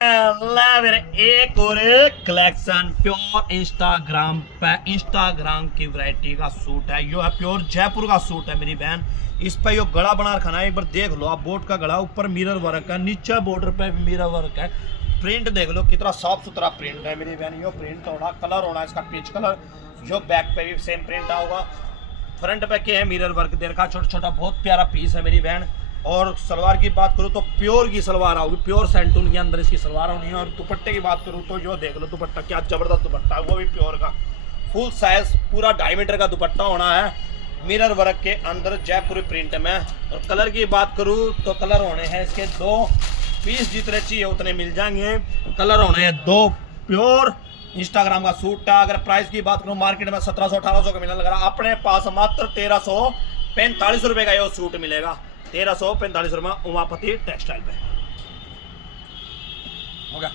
एक और collection pure Instagram की वैरायटी का सूट है। यो है प्योर जयपुर का सूट है मेरी बहन। इस पे यो गला बना रखा है, एक बार देख लो आप। बोट का गला, ऊपर मिरर वर्क है, नीचे बॉर्डर पे भी मिरर वर्क है। प्रिंट देख लो कितना साफ सुथरा प्रिंट है मेरी बहन। यो प्रिंट होना, कलर होना इसका पीच कलर। यो बैक पे भी सेम प्रिंट होगा। फ्रंट पे क्या है, मिरर वर्क दे रखा छोटा छोटा, बहुत प्यारा पीस है मेरी बहन। और सलवार की बात करूँ तो प्योर की सलवार होगी, प्योर सैंटून के अंदर इसकी सलवार होनी है। और दुपट्टे की बात करूँ तो जो देख लो दुपट्टा, क्या जबरदस्त दुपट्टा है, वो भी प्योर का फुल साइज पूरा 2.5 मीटर का दुपट्टा होना है। मिरर वर्क के अंदर जयपुरी प्रिंट में। और कलर की बात करूँ तो कलर होने हैं इसके 2 पीस, जितने चाहिए उतने मिल जाएंगे। कलर होने हैं 2। प्योर इंस्टाग्राम का सूट है। अगर प्राइस की बात करूँ मार्केट में 1700-1800 का मिलने लग रहा, अपने पास मात्र 1345 रुपए का ये सूट मिलेगा। 1345 रुपये उमापति टेक्सटाइल पे हो गया।